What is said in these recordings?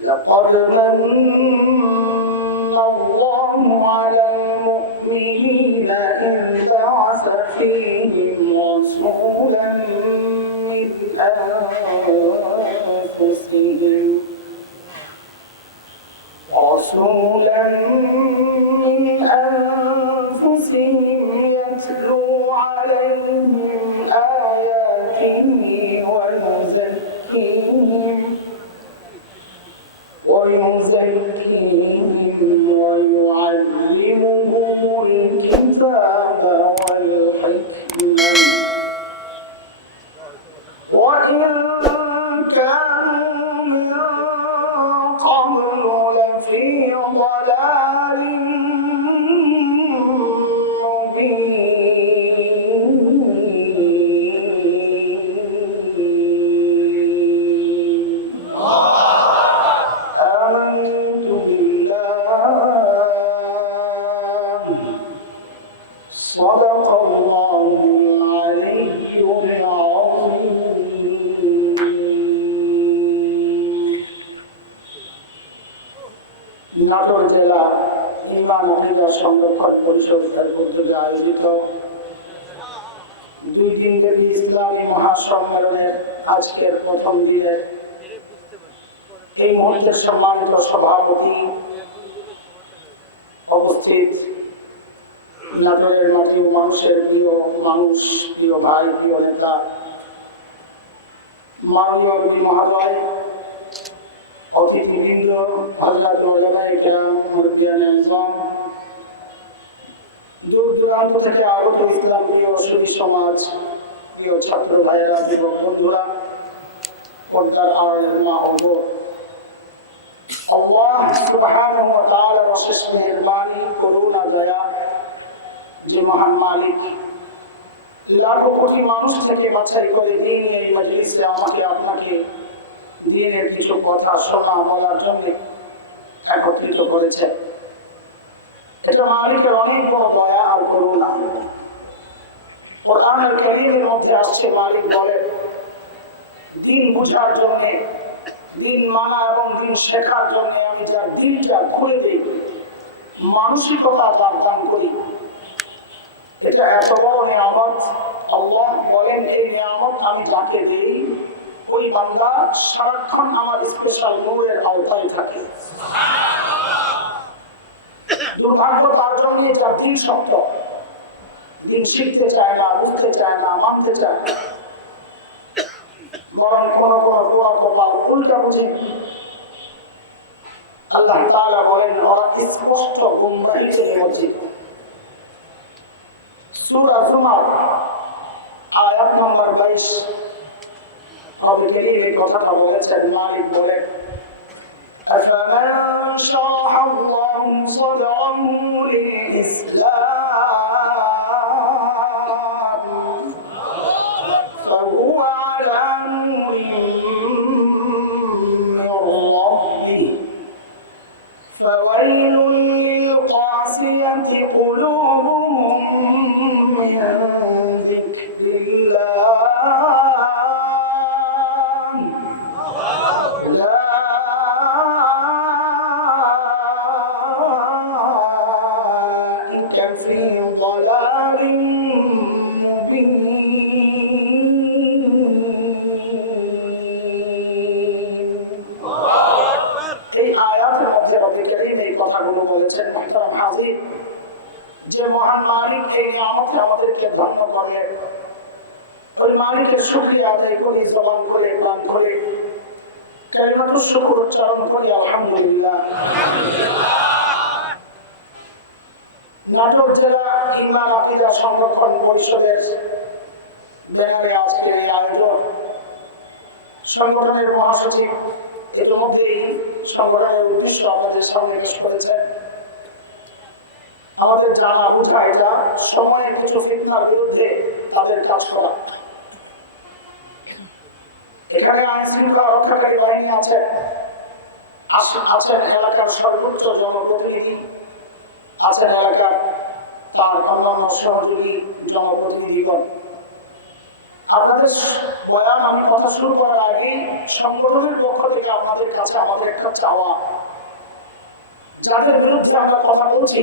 لقد من الله على المؤمنين إذ بعث فيهم رسولا من أنفسهم يتلو عليهم آياته ويزكيهم ويعلمهم الكتاب والحكمة وإن كانوا من قبل لفي ضلال নাটোর জেলা ঈমান আকিদা সংরক্ষণ পরিষদের উদ্যোগে আয়োজিত 2 দিনব্যাপী ইসলামী মহাসম্মেলনের আজকের প্রথম দিনের এই মুহূর্তের সম্মানিত সভাপতি উপস্থিত নাটোরের মাটি ও মানুষের প্রিয় মানুষ, প্রিয় ভাই, প্রিয় নেতা মাননীয় অতিথি মহোদয়, অতিথিবৃন্দ, হযরত উলামায়ে কেরাম, মুরব্বিয়ানে আযম, দূর দূরান্ত থেকে আগত ইসলাম প্রিয় সুধী সমাজ, প্রিয় ছাত্র ভাইয়েরা, যুবক বন্ধুরা, পর্দার আড়ালের মা ও বোন, আল্লাহ সুবহানাহু ওয়া তাআলার অশেষ মেহেরবানি, করুণা, দয়া, যে মহান মালিক লাখো কোটি মানুষ থেকে বাছাই করে দিন এই মজলিসে আমাকে আপনাকে দিনের কিছু কথা শোনা বলার জন্য একত্রিত করেছে। এটা মালিকের অনেক বড় দয়া আর করুণা। কোরআনুল কারীমের মধ্যে আসছে, মালিক বলেন দিন বুঝার জন্য, দিন মানা এবং দিন শেখার জন্য আমি যার দিলটা খুলে দেই, মানসিকতা দান করি। এটা এত বড় নিয়ামত। আল্লাহ বলেন এই নিয়ামত আমি যাকে দেই ওই বান্দা সারাক্ষণ আমার স্পেশাল নূরের আওতায় থাকে। দুর্ভাগ্য তার জন্য যার দিন শক্ত, দিন শিখতে চায় না, বুঝতে চায় না, মানতে চায় না, বরং কোন কোন পোড়া কপাল উল্টা বুঝে। আল্লাহ তাআলা বলেন ওরা স্পষ্ট গুমরাহিতে নিমজ্জিত। সূরা জুমার আয়াত নম্বর 22 রব্বুল কারীম এই কথাটা বলেছেন। মালিক বলেন أفمن شرح الله صدره للإسلام فهو على نور من ربه فويل للقاسية قلوبهم من ذكر الله أولئك في ضلال مبين। এই আয়াতের মধ্যে রব্বুল কারীম এই কথাগুলো বলেছেন। মুহতারাম হাজির, যে মহান মালিক এই নিয়ামতে আমাদেরকে ধন্য করলেন, ওই মালিকের শুকরিয়া আদায় করি, জবান খুলে, প্রাণ খুলে কালিমাতুশ শুকর উচ্চারণ করি, আলহামদুলিল্লাহ। নাটোর জেলা ঈমান আকিদা সংরক্ষণ পরিষদের ব্যানারে আজকের এই আয়োজন। সংগঠনের মহাসচিব ইতিমধ্যেই সংগঠনের উদ্দেশ্য আপনাদের সামনে পেশ করেছেন। আমাদের জানা বুঝা এটা সময়ের কিছু ফিতনার বিরুদ্ধে তাদের কাজ করা। এখানে আইন শৃঙ্খলা রক্ষাকারী বাহিনী আছেন, আছেন এলাকার সর্বোচ্চ জনপ্রতিনিধি, আছেন এলাকার তার অন্যান্য সহযোগী জনপ্রতিনিধিগণ। আপনাদের বয়ান আমি কথা শুরু করার আগেই সংগঠনের পক্ষ থেকে আপনাদের কাছে আমাদের একটা চাওয়া, যাদের বিরুদ্ধে আমরা কথা বলছি,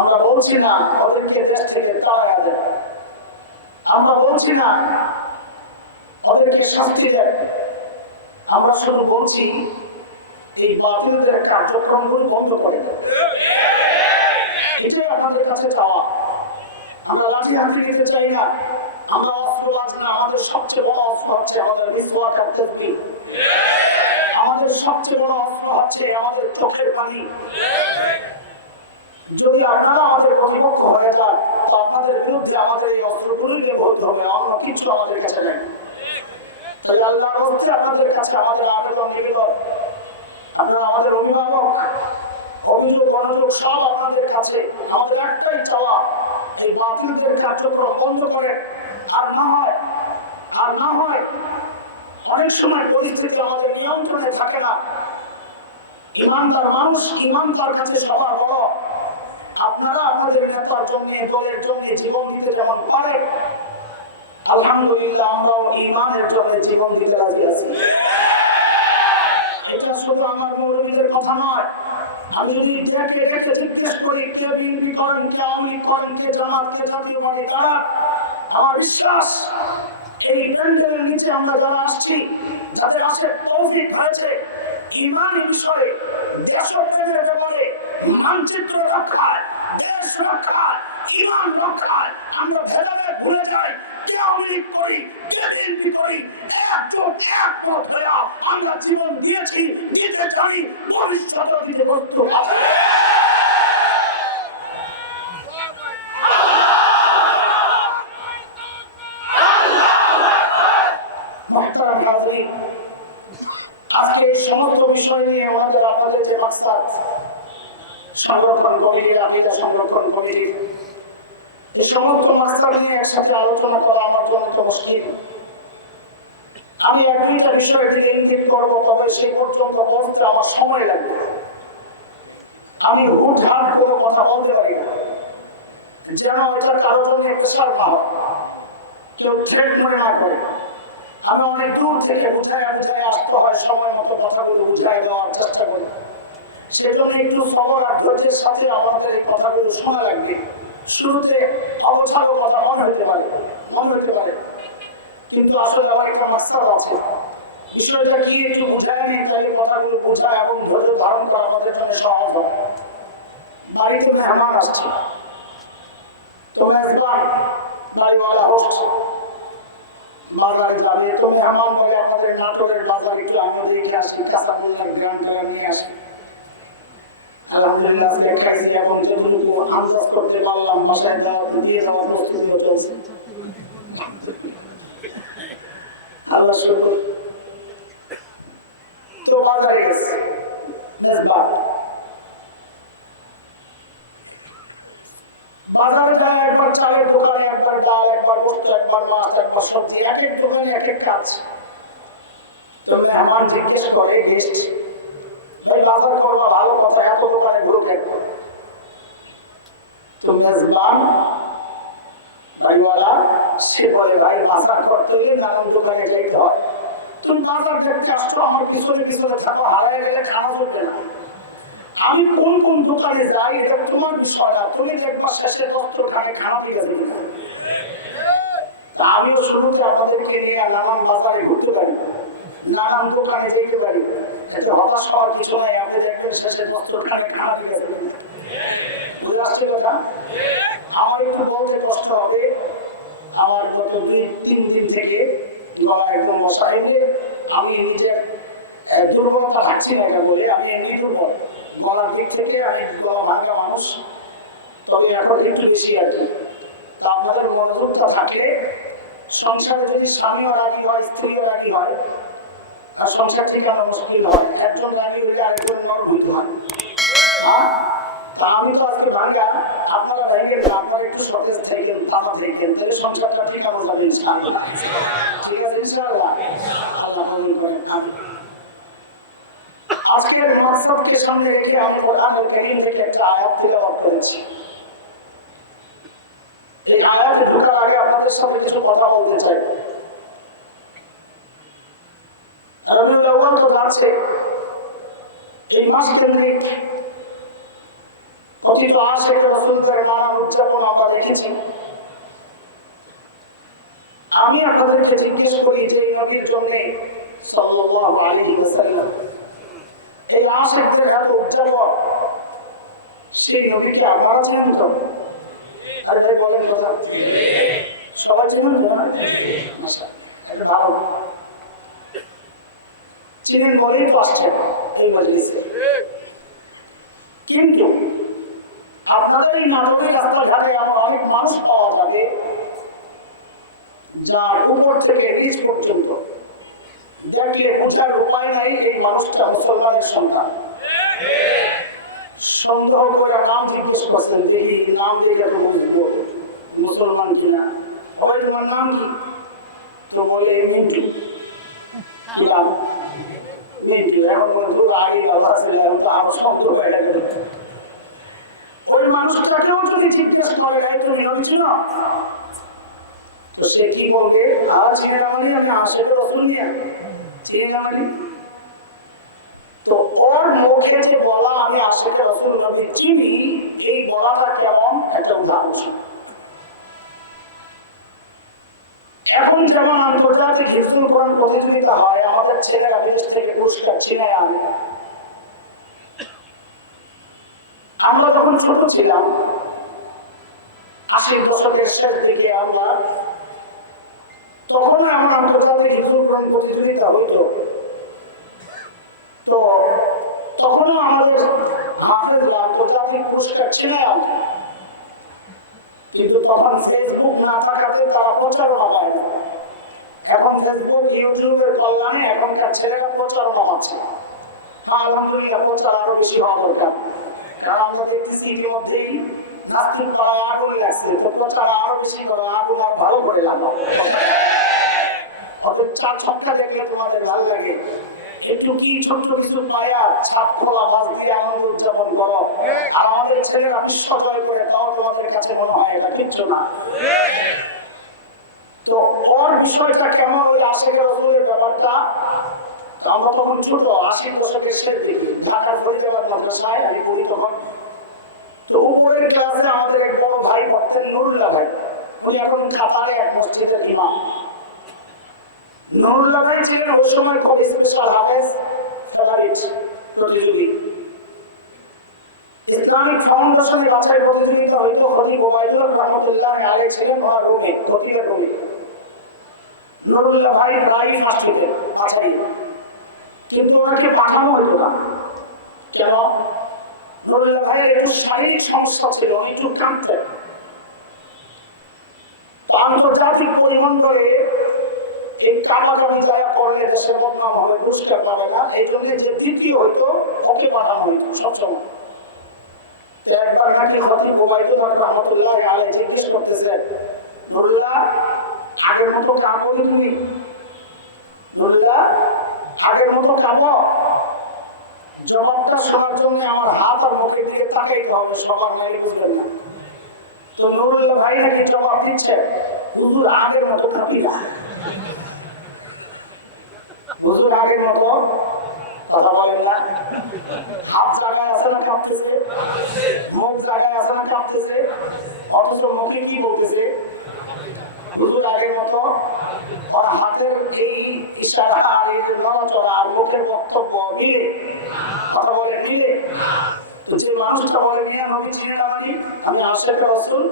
আমরা বলছি না ওদেরকে দেশ থেকে তাড়াইয়া দেয়, আমরা বলছি না ওদেরকে শাস্তি দেয়, আমরা শুধু বলছি এই বাতিলদের কার্যক্রমগুলো বন্ধ করে দেয়। এটাই আপনাদের কাছে চাওয়া। আমরা লাঠি হাতে নিতে চাই না, আমরা অস্ত্রবাজ না। আমাদের সবচেয়ে বড় অস্ত্র হচ্ছে আমাদের মিসওয়াক আর তাসবিহ। আমাদের সবচেয়ে বড় অস্ত্র হচ্ছে আমাদের চোখের পানি। যদি আপনারা আমাদের প্রতিপক্ষ হয়ে যান, তো আপনাদের বিরুদ্ধে আমাদের এই অস্ত্রগুলোই ব্যবহৃত হবে, অন্য কিছু আমাদের কাছে নেই। তাই আল্লাহর হচ্ছে আপনাদের কাছে আমাদের আবেদন নিবেদন, আপনারা আমাদের অভিভাবক, অভিযোগ অনযোগ সব আপনাদের কাছে। আমাদের একটাই চাওয়া, এই বাতিলদের কার্যক্রম বন্ধ করে। আর না হয় অনেক সময় পরিস্থিতি আমাদের নিয়ন্ত্রণে থাকে না। ইমানদার মানুষ, ইমান তার কাছে সবার বড়। আপনারা আপনাদের নেতার জন্য, দলের জন্য জীবন দিতে যেমন পারে, আলহামদুলিল্লাহ আমরাও ইমানের জন্য জীবন দিতে রাজি আছি। এটা শুধু আমার মৌলবীদের কথা নয়। আমি যদি দেখে জিজ্ঞেস করি কে বিএনপি করেন, কে আওয়ামী লীগ করেন, কে জামাত, কে জাতীয় পার্টি, যারা, আমার বিশ্বাস এই প্যান্ডেলের নিচে আমরা যারা আসছি, যাদের আসে তৌফিক হয়েছে ইমানি বিষয়ে, দেশপ্রেমের ব্যাপারে, মানচিত্র রক্ষায়, দেশ রক্ষায়, ইমান রক্ষায় আমরা ভেদাভেদ ভুলে যাই। কে আওয়ামী লীগ করি, কে বিএনপি করি, একমত হয়ে আমরা জীবন দিয়েছি, দিতে জানি, ভবিষ্যতেও দিতে প্রস্তুত আছি। আজকে এই সমস্ত বিষয় নিয়ে ওনাদের আপনাদের যে মাকসাদ, সংরক্ষণ কমিটির, আকিদা সংরক্ষণ কমিটির, এই সমস্ত মাকসাদ নিয়ে একসাথে আলোচনা করা আমার জন্য তো মুশকিল। আমি এক দুইটা বিষয়ের দিকে ইঙ্গিত করবো, তবে সেই পর্যন্ত পৌঁছতে আমার সময় লাগবে। আমি হুটহাট কোনো কথা বলতে পারি না, যেন এটা কারোর জন্য প্রেশার না হয়, কেউ থ্রেট মনে না করে। আমি অনেক দূর থেকে বুঝায় আসতে হয়, সময় মতো কথাগুলো বুঝায় দেওয়ার চেষ্টা করি। সেজন্য একটু সবর আর ধৈর্যের সাথে আপনাদের এই কথাগুলো শোনা লাগবে। শুরুতে অবসাদ কথা মনে হইতে পারে, কিন্তু আসলে আমার একটা মাস্টার আছে, বিষয়টা কি একটু বুঝায় নেই, তাহলে কথাগুলো বোঝায় এবং ধৈর্য ধারণ করা আমাদের জন্য সহজ হয়। বাড়িতে মেহমান আসছে, তো মেজবান বাড়িওয়ালা হোক, বাজারে দাঁড়িয়ে তো মেহমান বলে আপনাদের নাটোরের বাজার একটু আমিও দেখে আসি, কাঁচাগোল্লার গ্রাম টাকা নিয়ে আসি। আলহামদুলিল্লাহ খাইছি এবং যেটুকু আন্দাজ করতে পারলাম বাসায় দিয়ে দেওয়ার প্রস্তুতিও চলছে। আল্লাহ শুকর। তো বাজারে গেছে বাজারে যায়, একবার চালের দোকানে, একবার ডাল, একবার গোস্ত, একবার মাছ, একবার সবজি, এক এক দোকানে এক এক কাজ। তো মেহমান জিজ্ঞেস করে, ভাই বাজার করবা, ভালো কথা, এত দোকানে ঘুরো কেন? তো মেজবান বাড়িওয়ালা সে বলে, ভাই বাজার করতে হলে নানান দোকানে যাইতে হয়। তুমি বাজার দেখতে আসছো, আমার পিছনে থাকো, হারায় গেলে খানা করবে না। আমি কোন কোন দোকানে যাই এটা তোমার বিষয় না, তুমি দেখবা শেষে দস্তরখানে খানা দিকে দেবে। তা আমিও শুরুতে আপনাদেরকে নিয়ে নানান বাজারে ঘুরতে পারি, নানান দোকানে যেতে পারি, এতে হতাশ হওয়ার কিছু নাই। আপনি দেখবেন শেষে দস্তরখানে খানা দিকে দেবেন। বুঝে আসছে কথা? আমার একটু বলতে কষ্ট হবে, আমার গত 2-3 দিন থেকে গলা একদম বসা এলে, আমি নিজের দুর্বলতা থাকছি না এটা বলে, আমি এমনি দুর্বল গলার দিক থেকে, আমি গলা ভাঙা মানুষ, তবে এখন একটু বেশি আর কি। তা আপনাদের মনোযোগটা থাকলে, সংসারে যদি স্বামীও রাগী হয়, স্ত্রীও রাগী হয়, আর সংসার ঠিকানো মুশকিল হয়, একজন রাগী হইলে আরেকজন নরম হইতে হয়। তা আমি তো আজকে ভাঙ্গা, আপনারা ভেঙেন না, আপনারা একটু সতেজ থাকেন, তাজা থাকেন, তাহলে সংসারটা ঠিকানো যাবে ইনশাআল্লাহ। ঠিক আছে ইনশাআল্লাহ, আল্লাহ কবুল করেন। আজকের মাকসাদকে সামনে রেখে আমি কোরআনুল কারীম থেকে একটা আয়াত তিলাওয়াত করেছি। এই আয়াতে ঢোকার আগে আপনাদের আপনাদের সাথে কিছু কথা বলতে চাই। রবিউল আউয়াল তো যাচ্ছে, এই মাস কেন্দ্রিক কথিত আশিক রাসূলদের নানান উদযাপন আমরা দেখেছি। আমি আপনাদেরকে জিজ্ঞেস করি যে এই নবীর জন্য সাল্লাল্লাহু আলাইহি ওয়াসাল্লাম এই আশিকদের এত উদযাপন, সেই নবীকে আপনারা চেনেন তো? আরে ভাই বলেন কথা, সবাই চেনেন তো না? এটা ভালো, চিনেন বলেই তো আসছেন এই মজলিসে। কিন্তু আপনাদের এই নাটোরের রাস্তাঘাটে এমন অনেক মানুষ পাওয়া যাবে যার উপর থেকে নিচ পর্যন্ত দেখলে বোঝার উপায় নাই এই মানুষটা মুসলমানের সন্তান। সন্দেহ করে নাম জিজ্ঞেস করছেন, দেখি নাম দেখে তো বুঝবো মুসলমান কিনা। সবাই তোমার নাম কি? তো বলে মিন্টু। কি নাম? মিন্টু। এখন বলে দূর আগে আল্লাহ এখন তো আরো সন্দেহ এটা করে। ওই মানুষটাকেও যদি জিজ্ঞেস করে নাই তুমি নবী চিনো, তো সে কি বলবে? আর চিনে না মানে আমি আশিক রাসূল নিয়ে চিনি না মানে। তো ওর মুখে যে বলা আমি আশিক রাসূল নবী চিনি, এই বলাটা কেমন একটা উদাহরণ। এখন যেমন আন্তর্জাতিক হিফজুল কোরআন প্রতিযোগিতা হয়, আমাদের ছেলেরা বিদেশ থেকে পুরস্কার ছিনায় আনে। আমরা যখন ছোট ছিলাম 80 দশকের শেষ দিকে, আমরা তখনও এমন আন্তর্জাতিক হিফজুল কোরআন প্রতিযোগিতা হইতো। তো তখনও আমাদের হাফেজরা আন্তর্জাতিক পুরস্কার ছিনায় আনতো, কিন্তু তখন ফেসবুক না থাকাতে তারা প্রচারণা পায় না। এখন ফেসবুক ইউটিউবের কল্যাণে এখনকার ছেলেরা প্রচারণা পাচ্ছে। আলহামদুলিল্লাহ, প্রচার আরো বেশি হওয়া দরকার, কারণ আমরা দেখতেছি ইতিমধ্যেই নাস্তিক করায় আগুন লাগছে। তো প্রচার আরো বেশি করো, আগুন আর ভালো করে লাগাও। ওদের চার ছক্কা দেখলে তোমাদের ভালো লাগে, একটু কি ছোট্ট কিছু পায়া ছাদ খোলা বাস দিয়ে আনন্দ উদযাপন করো, আর আমাদের ছেলেরা বিশ্ব জয় করে, তাও তোমাদের কাছে মনে হয় এটা কিচ্ছু না। তো ওর বিষয়টা কেমন, ওই আশিক রাসূলের ব্যাপারটা। আমরা তখন ছোট, 80 দশকের শেষ দিকে ঢাকার ফরিদাবাদ মাদ্রাসায় আমি পড়ি তখন। তো উপরের ক্লাসে আমাদের এক বড় ভাই পড়তেন, নুরুল্লাহ ভাই। উনি এখন কাতারে এক মসজিদের ইমাম। নুরুল্লাহ ভাই ছিলেন ওই সময় খুব স্পেশাল হাফেজ, ফেভারিট প্রতিযোগী। ইসলামিক ফাউন্ডেশনে বাছাই প্রতিযোগিতা হইতো। খতিব ওবায়দুল হক রাহমাতুল্লাহ আলাইহি ছিলেন ওনার রুমে, খতিবের রুমে। নুরুল্লাহ ভাই প্রায় ফার্স্ট হইতেন বাছাই, কিন্তু ওনাকে পাঠানো হইতো না। কেন? নুরুল্লাহ ভাইয়ের একটু শারীরিক সমস্যা ছিল, উনি একটু কাঁদতেন। আন্তর্জাতিক পরিমণ্ডলে এই কাপাকাপি জায়গা করলে দেশের বদনাম হবে, পুরস্কার পাবে না। এই জন্য যে তৃতীয় হইতো ওকে পাঠানো হইতো সবসময়। একবার নাকি খতিব ওবায়দুল হক রাহমাতুল্লাহ আলাইহি জিজ্ঞেস করতেছেন, নুরুল্লাহ আগের মতো কাঁপো নি তুমি? নুরুল্লাহ আগের মতো কাঁপো? জবাবটা শোনার জন্য আমার হাত আর মুখের দিকে তাকাইতে হবে, সবার নাইলে বুঝবেন না। তো নুরুল্লাহ ভাই নাকি জবাব দিচ্ছে, হুজুর আগের মতো কাঁপি না। হুজুর আগের মতো কথা বলেন না। হাত জায়গায় আছে না কাঁপতেছে, মুখ জায়গায় আছে না কাঁপতেছে, অথচ মুখে কি বলতেছে? হুজুর আগের মতো। ওরা হাতের এই ইশারা আর এই যে নড়াচড়া আর মুখের বক্তব্য মিলে, কথা বলে মিলে। তো যে মানুষটা বলে মিয়া নবী চিনে না মানে আমি আশিক রাসূল,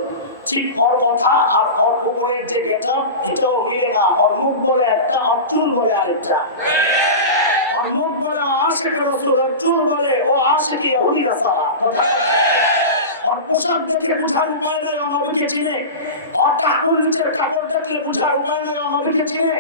ঠিক ওর কথা আর ওর উপরের যে গেটআপ এটাও মিলে না। ওর মুখ বলে একটা, ওর চুল বলে আরেকটা। ওর মুখ বলে আশিক রাসূল, আর চুল বলে ও আশিক ইহুদি নাসারা। और पोशाक দেখে বোঝার উপায় নাই ও নবীকে চিনে। और কাপড় নিচের কাপড় দেখলে বোঝার উপায় নাই ও নবীকে চিনে।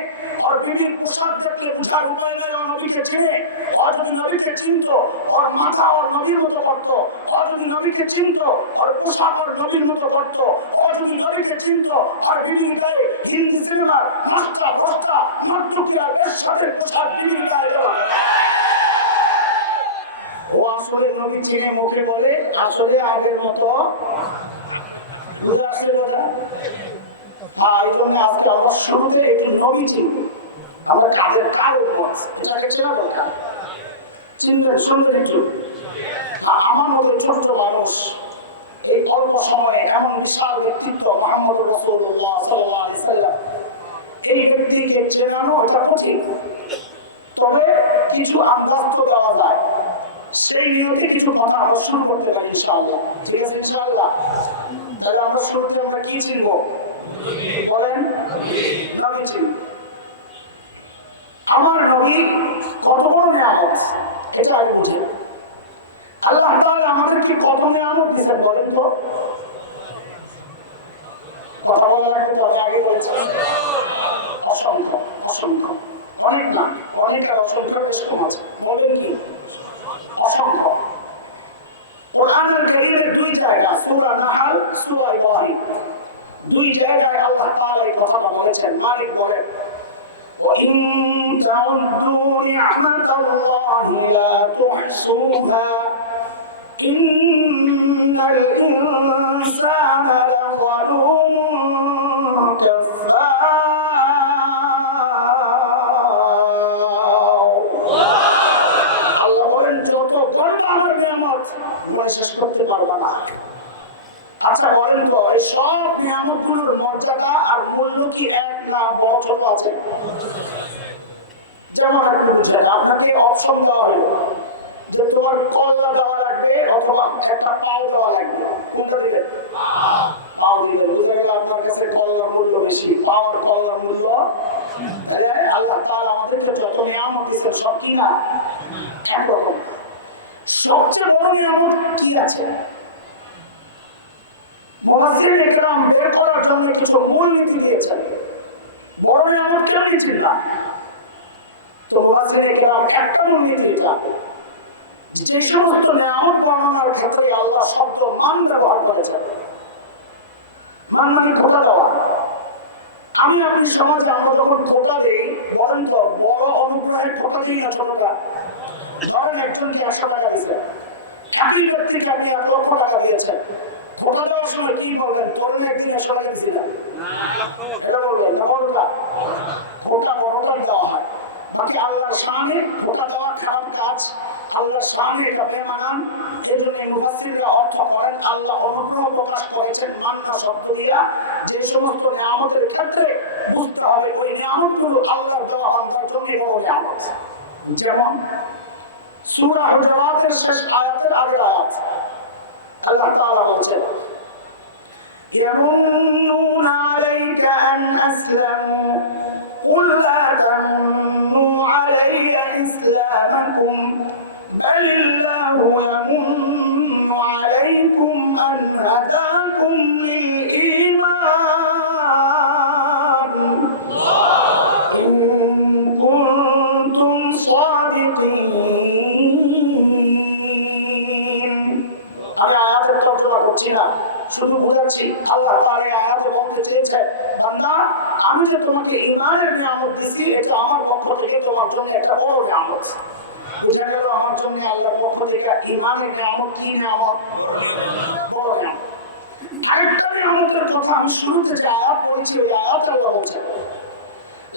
और বিবির পোশাক দেখলে বোঝার উপায় নাই ও নবীকে চিনে। और যদি নবীকে চিনতো और মাথা और নবীর মতো করতো, और যদি নবীকে চিনতো और পোশাক और নবীর মতো করতো, और যদি নবীকে চিনতো और বিবির গায়ে হিন্দি সিনেমার মাস্টার ভ্রষ্টা নর্তকী আর এরশাদের পোশাক বিবির গায়ে দেওয়া। ও আসলে নবী চিনে মুখে বলে, আসলে আগের মতো। বুঝে আসলে বলা এই জন্য আজকে আমরা শুরুতে একটু নবী চিনব। আমরা কাজের কাজ উপর এটাকে চেনা দরকার, চিনবেন শুনবেন একটু। আমার মতো ছোট্ট মানুষ এই অল্প সময়ে এমন বিশাল ব্যক্তিত্ব মুহাম্মদুর রাসূলুল্লাহ সাল্লাল্লাহু আলাইহি সাল্লাম, এই ব্যক্তিকে চেনানো এটা কঠিন, তবে কিছু আন্দাজ তো দেওয়া যায়। সেই নিয়তে কিছু কথা আমরা শুরু করতে পারি ইনশাআল্লাহ। ঠিক আছে ইনশাআল্লাহ? তাহলে আমরা শুরুতে আমরা কি চিনব বলেন? নবী চিনব। আমার নবী কত বড় নিয়ামত এটা আগে বুঝি। আল্লাহ তাআলা আমাদেরকে কত নিয়ামত দিয়েছেন বলেন তো? কথা বলা লাগবে তো, আমি আগে বলেছি অসংখ্য অসংখ্য, অনেক না, অনেক আর অসংখ্য বেশ কম আছে। বলবেন কি? অসংখ্য। কোরআনুল কারীমের দুই জায়গা, সূরা নাহল, সূরা ইব্রাহিম, দুই জায়গায় আল্লাহ তাআলা এই কথাটা বলেছেন। মালিক বলেন, وَإِن تَعُدُّوا نِعْمَةَ اللَّهِ لَا تُحْصُوهَا إِنَّ الْإِنسَانَ لَظَلُومٌ كَفَّارٌ। আল্লাহ বলেন, যত করবা আমার নিয়ামত মনে শেষ করতে পারবা না। আচ্ছা বলেন তো, এই সব নিয়ামত গুলোর মর্যাদা আর মূল্য কি এক না বড় ছোট আছে? যেমন একটু বুঝলেন, আপনাকে অপশন দেওয়া হলো যে তোমার কল্লা দেওয়া লাগবে অথবা একটা পাও দেওয়া লাগবে, কোনটা দিবেন? পাও দিবেন। বুঝা গেল আপনার কাছে কল্লার মূল্য বেশি, পাওয়ার কল্লার মূল্য। তাহলে আল্লাহ তাআলা আমাদেরকে যত নিয়ামত দিয়েছেন সব কি না একরকম। সবচেয়ে বড় নিয়ামত কি আছে? মুফাসসিরিন ইকরাম বের করার জন্য কিছু মূলনীতি দিয়েছেন। বড় নিয়ামত কেউ নিচ্ছেন না, তো মুফাসসিরিন ইকরাম একটা মূলনীতি এটা, যে সমস্ত নিয়ামত বর্ণনার ক্ষেত্রে আল্লাহ শব্দ মান ব্যবহার করেছেন। মান মানে খোটা দেওয়া। আমি আপনি সমাজে আমরা যখন খোটা দিই, বলেন তো বড় অনুগ্রহের খোটা দিই না ছোটটা? ধরেন একজনকে 100 টাকা দিচ্ছেন, একই ব্যক্তিকে আপনি 1 লক্ষ টাকা দিয়েছেন, খোটা দেওয়ার সময় কি বলবেন? ধরেন একদিন 100 টাকা দিচ্ছিলাম, এটা বলবেন না বড়টা? খোটা বড়টাই দেওয়া হয়। বাকি আল্লাহর শানে খোটা দেওয়া খারাপ কাজ, আল্লাহর শানে এটা বেমানান। এই জন্য মুফাসসিররা অর্থ করেন আল্লাহ অনুগ্রহ প্রকাশ করেছেন মান্না শব্দ দিয়া। যে সমস্ত নিয়ামতের ক্ষেত্রে বুঝতে হবে ওই নিয়ামতগুলো আল্লাহর দেওয়া বান্দার জন্য বড় নিয়ামত। যেমন সূরা হুজুরাতের শেষ আয়াতের আগের আয়াত আল্লাহ তাআলা বলেছেন, يَمُنُّونَ عَلَيْكَ أَنْ أَسْلَمُوا قُلْ لَا تَمُنُّوا عَلَيَّ إِسْلَامَكُمْ بَلِ اللَّهُ يَمُنُّ عَلَيْكُمْ أَنْ هَدَاكُمْ لِلْإِيمَانِ إِن كُنتُمْ صَادِقِينَ। আমি আয়াতের তর্জমা করছি না, শুধু বুঝাচ্ছি। আল্লাহ তাআলা আয়াতে বলতে চেয়েছেন, বান্দা আমি যে তোমাকে ঈমানের নিয়ামত দিয়েছি এটা আমার পক্ষ থেকে তোমার জন্য একটা বড় নিয়ামত। বুঝা গেল আমার জন্য আল্লাহর পক্ষ থেকে ঈমানের নিয়ামত কি নিয়ামত? বড় নিয়ামত। আরেকটা নিয়ামতের কথা আমি শুরুতে যে আয়াত পড়েছি ওই আয়াত আল্লাহ বলছেন,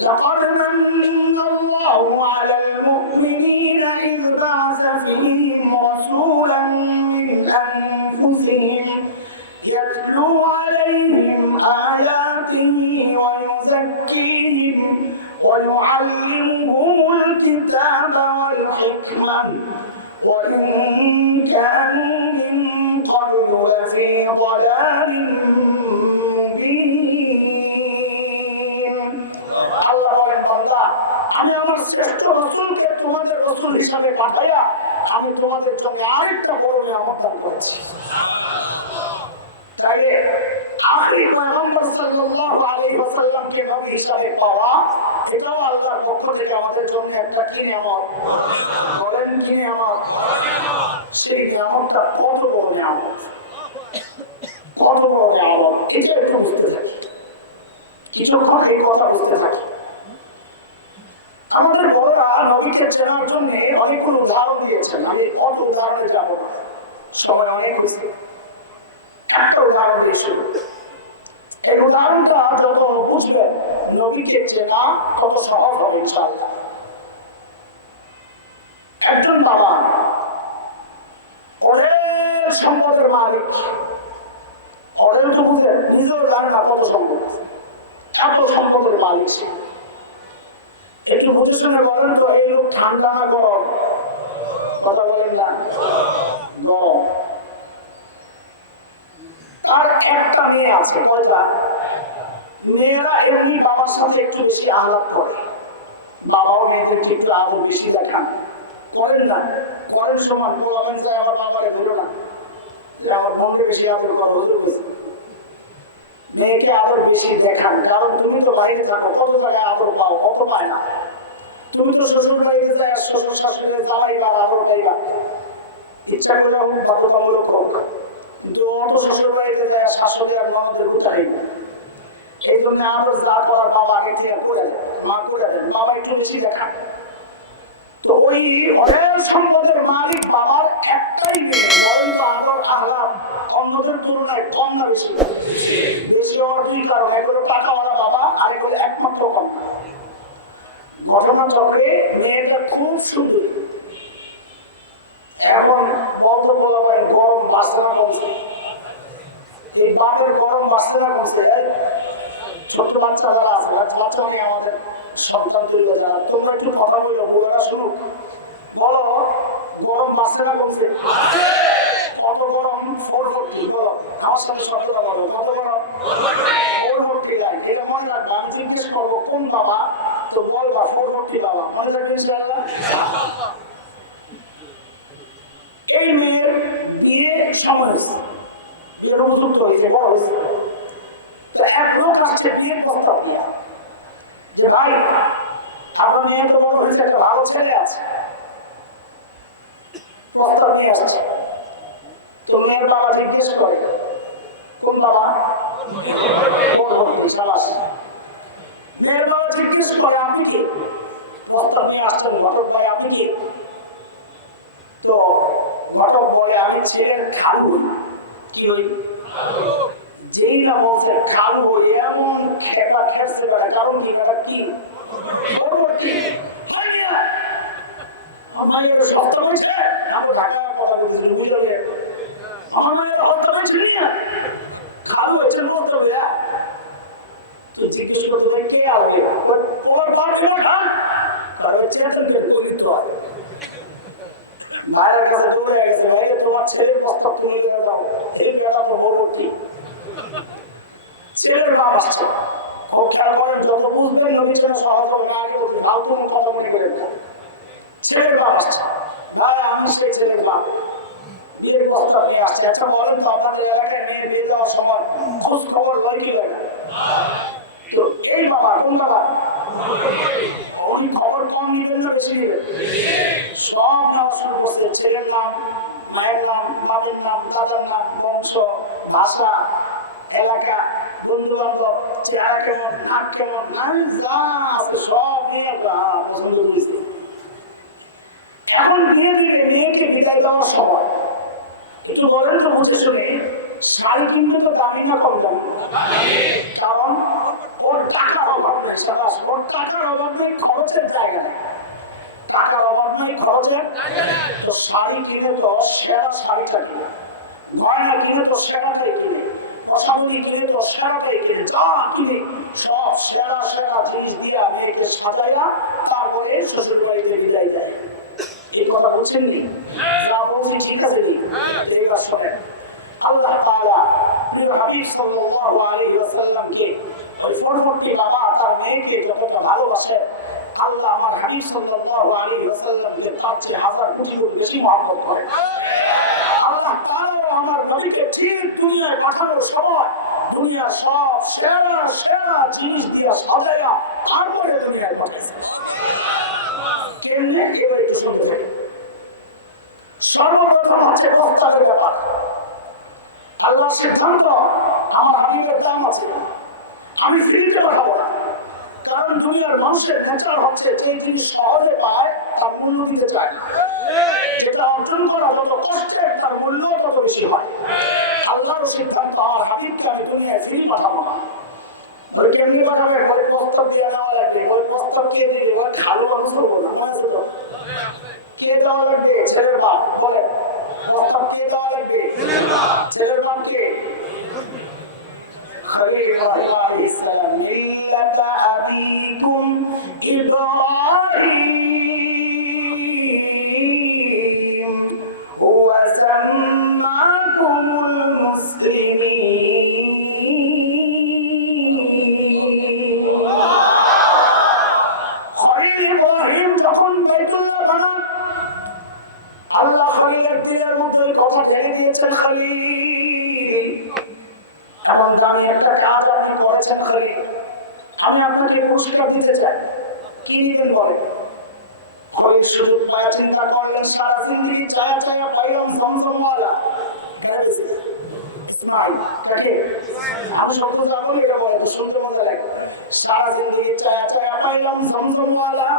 لقد من الله على المؤمنين إذ بعث فيهم رسولا من أنفسهم يتلو عليهم آياته ويزكيهم ويعلمهم الكتاب والحكمة وإن كانوا من قبل لفي ضلال مبين। আল্লাহ বলেন, বান্দা আমি আমার শ্রেষ্ঠ রাসূলকে তোমাদের রাসূল হিসাবে পাঠাইয়া আমি তোমাদের জন্য আরেকটা বড় নিয়ামত দান করেছি। তাইলে আখির পয়গম্বর সাল্লাল্লাহু আলাইহি ওয়াসাল্লামকে নবী হিসাবে পাওয়া এটাও আল্লাহর পক্ষ থেকে আমাদের জন্য একটা কি নিয়ামত? বলেন কি নিয়ামত? সেই নিয়ামতটা কত বড় নিয়ামত, কত বড় নিয়ামত, এটা একটু বুঝতে থাকি, কিছুক্ষণ এই কথা বুঝতে থাকি। আমাদের বড়রা নবীকে চেনার জন্য অনেকগুলো উদাহরণ দিয়েছেন, আমি অত উদাহরণে যাব না, সময় অনেক হয়েছে। একটা উদাহরণ দিয়ে শুরু। এই উদাহরণটা যত বুঝবেন নবীকে চেনা তত সহজ হবে ইনশাআল্লাহ। একজন বাবা অনেক সম্পদের মালিক, অনেক তো বুঝলেন, নিজেও জানে না কত সম্পদ, এত সম্পদের মালিক। একটু বুঝে শুনে বলেন তো, এই লোক ঠান্ডা না গরম? কথা বলেন না, গরম। তার একটা মেয়ে আছে, কয়টা? মেয়েরা এমনি বাবার সাথে একটু বেশি আহ্লাদ করে, বাবাও মেয়েদেরকে একটু আদর বেশি দেখান, করেন না? করেন সমান বলবেন যে আমার বাবারে ধরো না, যে আমার বোনকে বেশি আদর করো, হুজুর বলছে মেয়েকে আদর বেশি দেখান, কারণ তুমি তো বাইরে থাকো, কত জায়গায় আদর পাও, অত পায় না। তুমি তো শ্বশুর বাড়িতে যাই শ্বশুর শাশুড়ি চালাইবা আর আদর পাইবা, ইচ্ছা করে হোক বাধ্যতামূলক হোক, কিন্তু অত শ্বশুর বাড়িতে যায় শাশুড়ি আর ননদের গুছাইবা। এই জন্য আদর যা করার বাবা আগে থেকে করে দেন, মা করে দেন, বাবা একটু বেশি দেখান। তো ওই অনেক সম্পদের মালিক বাবার একটাই মেয়ে, বলেন তো আদর আহ্লাদ অন্যদের তুলনায় কম না বেশি? বেশি হওয়ার দুই কারণ, এক হলো টাকাওয়ালা বাবা, আর এক হলো একমাত্র কম। ঘটনা চক্রে মেয়েটা খুব সুন্দর। এখন বলতে বলবেন গরম বাঁচতে না কমছে? এই বাপের গরম বাঁচতে না কমছে? ছোট্ট বাচ্চা যারা আছে, বাচ্চা মানে আমাদের সন্তান তুল্য যারা, তোমরা একটু কথা বললো, বুড়ারা শুনুক, বলো গরম বাঁচতে না কমছে? কত গরম? 440। বলো আমার সঙ্গে শব্দটা বলো, কত গরম? 440 লাইন। এটা মনে রাখবা, আমি জিজ্ঞেস করবো কোন বাবা, তো বলবা 440 বাবা, মনে রাখবে ইনশাআল্লাহ। এই মেয়ের বিয়ে সময় হয়েছে, বিয়ের উপযুক্ত হয়েছে, বড় হয়েছে। তো এক লোক আসছে বিয়ের প্রস্তাব দিয়া, যে ভাই আপনার মেয়ে তো বড় হয়েছে, একটা ভালো ছেলে আছে, প্রস্তাব নিয়ে আসছে। তো মেয়ের বাবা জিজ্ঞেস করে, কোন বাবা? মেয়ের বাবা জিজ্ঞেস করে, আপনি কি প্রস্তাব নিয়ে আসছেন ঘটক ভাই, আপনি কি? তো ঘটক বলে, আমি ছেলের খালু হই। কি হই? যেই না বলছে খালু হই, এমন খেপা খেসছে বেড়া। কারণ কি? বেড়া কি আমার মায়ের সপ্তাহ হয়েছে, আমি ঢাকায় কথা বলতেছিল, বুঝতে আমার মায়ের হত্যা হয়েছে নিয়ে খালু হয়েছেন বলতে হবে। তো জিজ্ঞেস করতে ভাই কে আসবে? ওর বাপ ফেমা খান, কারণ চেতন কে পবিত্র হয়। ভাইয়ের কাছে দৌড়ে গেছে, ভাইরে তোমার ছেলের প্রস্তাব তুমি দেওয়া দাও, এই বেটা তো পরবর্তী। ছেলের বাপ আসছে, ও খেয়াল করেন, যত বুঝবেন নবী ছেলে সহজ হবে না, আগে বলতে ভাও তুমি কথা মনে করে দেন। ছেলের বাপ আসছে, ভাই আমি সেই ছেলের বাপ, বিয়ের প্রস্তাব নিয়ে আসছে। আচ্ছা বলেন তো, আপনাদের এলাকায় মেয়ে দিয়ে দেওয়ার সময় খোঁজ খবর লয় কি লাগে? তো এই বাবা, কোন বাবা? উনি খবর কম নিবেন না বেশি নিবেন? সব নেওয়া শুরু করতে, ছেলের নাম, মায়ের নাম, বাবার নাম, দাদার নাম, বংশ, ভাষা, এলাকা, বন্ধু বান্ধব, চেহারা কেমন, নাক কেমন, যা আছে সব নিয়ে পছন্দ করেছে। এখন বিয়ে দিবে, মেয়েকে বিদায় দেওয়ার সময় একটু বলেন তো বুঝে শুনে, শাড়ি কিনতে তো দামি না কম দামি? কারণ ওর টাকার অভাব নেই, সাবাস, ওর টাকার অভাব নেই, খরচের জায়গা নেই। টাকার অভাব নেই, খরচের। তো শাড়ি কিনে তো সেরা শাড়িটা কিনে, গয়না কিনে তো সেরাটাই কিনে, অসাধনী কিনে তো সেরাটাই কিনে, যা কিনে সব সেরা সেরা জিনিস দিয়া মেয়েকে সাজাইয়া তারপরে শ্বশুর বাড়িতে বিদায় দেয়। এই কথা বলছেননি? না বলছি ঠিক আছে নি? এইবার শোনেন, আল্লাহ তাআলা প্রিয় হাবিব সাল্লাল্লাহু আলাইহি ওয়াসাল্লামকে, ওই পরবর্তী বাবা তার মেয়েকে যতটা ভালোবাসে, আল্লাহ আমার হাবিব সাল্লাল্লাহু আলাইহি ওয়াসাল্লামকে তার চেয়ে হাজার কোটি গুণ বেশি মহব্বত করেন। আল্লাহ তাআলা আমার নবীকে ঠিক দুনিয়ায় পাঠানোর সময় দুনিয়ার সব সেরা সেরা জিনিস দিয়া সাজাইয়া তারপরে দুনিয়ায় পাঠাইছে। কেমনে? এবার একটু শুনতে থাকি। সর্বপ্রথম হচ্ছে প্রস্তাবের ব্যাপার। আল্লাহর সিদ্ধান্ত, আমার হাবিবের দাম আছে, আমি ফ্রিতে পাঠাবো না, কারণ দুনিয়ার মানুষের নেচার হচ্ছে যে জিনিস সহজে পায় তার মূল্য দিতে চায় না, যেটা অর্জন করা যত কষ্টের তার মূল্য তত বেশি হয়। আল্লাহর সিদ্ধান্ত আমার হাবিবকে আমি দুনিয়ায় ফিরি পাঠাবো না। বলে কেমনি পাঠাবে? বলে প্রস্তাব দিয়ে নেওয়া লাগবে। বলে প্রস্তাব কে দিবে? বলে খালু মানুষ করবো না, মনে আছে তো? কে দেওয়া লাগবে? ছেলের বাপ। বলে প্রস্তাব কে দেওয়া লাগবে? ছেলের বাপ কে? খলিল ইব্রাহিম আলাইহিস সালাম। মিল্লাতা আবিকুম ইব্রাহিম ওয়া সাম্মাকুমুল মুসলিমিন। খলিল ইব্রাহিম যখন বাইতুল্লাহ বানান, আল্লাহ খলিলের দিলের মধ্যে কথা ঢেলে দিয়েছেন, খলিল এমন দামি একটা কাজ আপনি করেছেন খলিল, আমি আপনাকে পুরস্কার দিতে চাই, কি নিবেন বলে? খলিল সুযোগ পায়া চিন্তা করলেন, সারা জিন্দগি চায়া চায়া পাইলাম জমজমওয়ালা ইসমাইল, দেখে আমি শব্দ যা বলি এটা বলে শুনতে মজা লাগে। সারা জিন্দগি চায়া চায়া পাইলাম জমজমওয়ালা,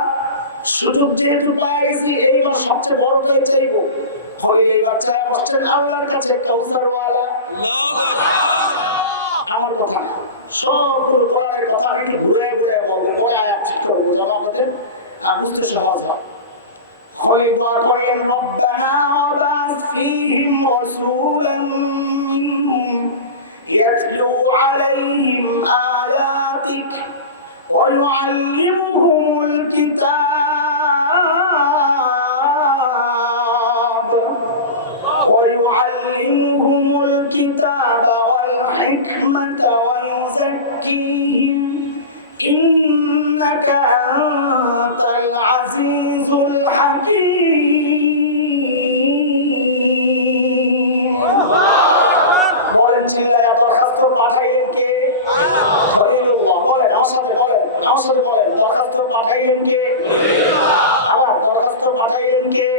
সুযোগ যেহেতু পাওয়া গেছি এইবার সবচেয়ে বড়টাই চাইবো। খলিল এইবার চায়া বসছেন আল্লাহর কাছে কাউসারওয়ালা। আমার কথা না, সবগুলো কোরআনের কথা আমি ঘুরে ঘুরে বলবো, পরে আয়াত ঠিক করবো যেন আপনাদের বুঝতে সহজ হয়। খলিল দোয়া করলেন, রব্বানা ওয়াবা'থ ফীহিম রাসূলাম মিনহুম ইয়াতলু আলাইহিম আয়াতিক ওয়া ইউআল্লিমুহুমুল কিতাব ওয়া ইউআল্লিমুহুমুল কিতাবা ওয়াল হিকমাতা ওয়া ইউযাক্কিহিম ইন্নাকা আনতাল আজিজুল হাকীম। বলেন চিল্লায়া দরখাস্ত পাঠাইলেন কে? খলিলুল্লাহ। বলেন আমার সাথে, বলেন আমার সাথে, বলেন দরখাস্ত পাঠাইলেন কে? আবার দরখাস্ত পাঠাইলেন কে?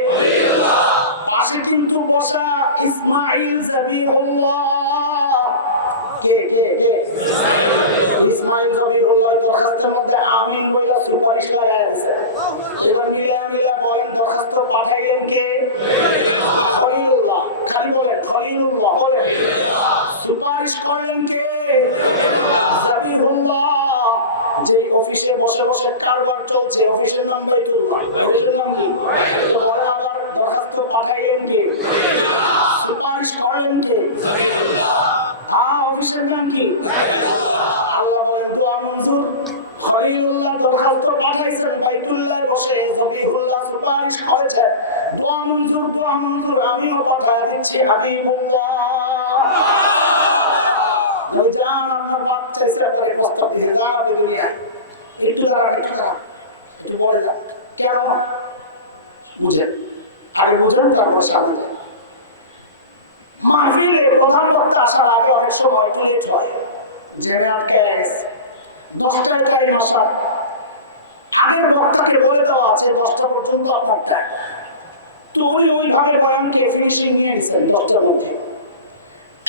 পাশে কিন্তু বসা ইসমাঈল যাবিহুল্লাহ। কে কে কে? ইসমাঈল যাবিহুল্লাহ দরখাস্তের মধ্যে আমিন বইলা সুপারিশ লাগায় আছে। এবার মিলা মিলা বলেন দরখাস্ত পাঠাইলেন কে? খলিলুল্লাহ। খালি বলেন খলিলুল্লাহ। বলেন সুপারিশ করলেন কে? যাবিহুল্লাহ। যে অফিসে বসে বসে কারবার চলছে, অফিসের নাম বাইতুল্লাহ, অফিসের নাম কি? তো বলেন আবার দরখাস্ত পাঠাইলেন কে? সুপারিশ করলেন কে? অফিসের নাম কি? আল্লাহ বলেন দোয়া মঞ্জুর। খলিলুল্লাহ দরখাস্ত পাঠাইছেন, বাইতুল্লাহ বসে যাবিহুল্লাহ সুপারিশ করেছেন, দোয়া মঞ্জুর, দোয়া মঞ্জুর, আমিও পাঠায় দিচ্ছি হাবিবুল্লাহ। নবী জান আপনার বাচ্চা ইসরাফিলের প্রস্তাব দিতে জান আপনি দুনিয়ায় একটু দাঁড়ান, একটু দাঁড়ান, একটু বলে যান কেন বুঝেন, আগে বুঝেন তারপর সামনে। মাহফিলে প্রধান বক্তা আসার আগে অনেক সময় একটু লেট হয়, যে আর ক্যাশ 10টায় টাইম আসার আগের বক্তাকে বলে দেওয়া আছে 10টা পর্যন্ত আপনার টাইম। তো উনি ওইভাবে বয়ানকে ফিনিশিং নিয়ে নিচ্ছেন 10টার মধ্যে।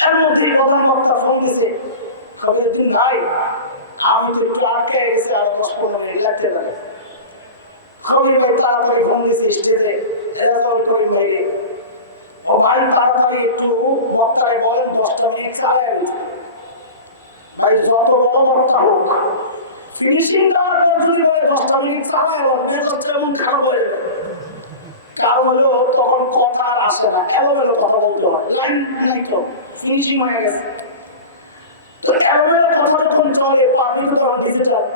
এর মধ্যেই প্রধান বক্তা ফোন দিছে, খবরুদ্দিন ভাই আমি তো একটু আটকে গেছি, আরো 10-15 মিনিট লাগতে পারে। খবির ভাই তাড়াতাড়ি ফোন দিচ্ছে স্টেজে, রেজাউল করিম ভাইরে, ও ভাই তাড়াতাড়ি একটু বক্তারে বলেন 10টা মিনিট চালায় দিতে। ভাই যত বড় বক্তা হোক ফিনিশিং দেওয়ার পর যদি বলে 10টা মিনিট চালায়, এমন খারাপ হয়ে যাবে। কারণ হলো তখন কথা আর আসে না, এলোমেলো কথা বলতে হয়, লাইন নাই তো, ফিনিশিং হয়ে গেছে। তো এলোমেলো কথা যখন চলে পাবলিকও তখন দিতে যাবে,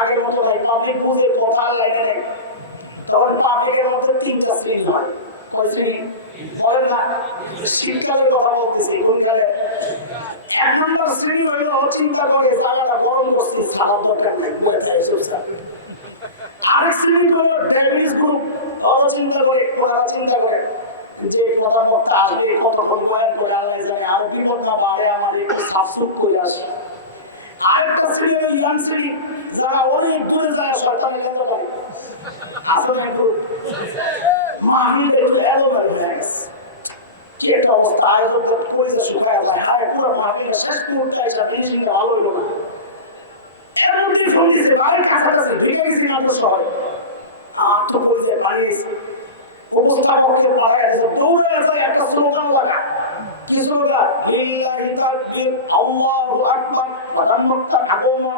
আগের মতো নাই, পাবলিক বুঝে কথা আর লাইনে নেই। তখন পাবলিকের মধ্যে 3টা শ্রেণী হয়। কয় শ্রেণী বলেন না? শীতকালের কথা বলতেছি, কোন কালে? 1 নম্বর শ্রেণী হইল চিন্তা করে জায়গাটা গরম করতে ছাড়ার দরকার নাই, বলে যায় সুস্থা। আরেক শ্রেণী হলো ডায়াবেটিস গ্রুপ, ওরা চিন্তা করে, ওনারা চিন্তা করে যে প্রধান বক্তা আসবে কতক্ষণ বয়ান করে আল্লাহ জানে, আরো বিপদ না বাড়ে, আমার একটু সাবস্ক্রাইব করে আসে। আরেকটা শ্রেণী হলো ইয়াং শ্রেণী, যারা অনেক দূরে যায় শয়তানের লেনদেন করে, আসলে গ্রুপ মাহফিলটা একটু এলোমেলো হয়ে গেছে। কি একটা অবস্থা, আয়োজন পরিচয় শুকায় যায়, হায় পুরো মাহফিলটা শেষ মুহূর্তে এসে ফিনিশিংটা ভালো হইলো না। এর মধ্যে ফোন দিছে, ভাই কাছাকাছি ভেঙে গেছি না তো শহরে। আমার তো পরিচয় বানিয়েছে উপস্থাপককে মারা গেছে, দৌড়ে যায় একটা স্লোগান লাগা। কি স্লোগান? লিল্লাহি তাকবীর, আল্লাহু আকবার, ওয়া তাম্মাত্তা আকওমা।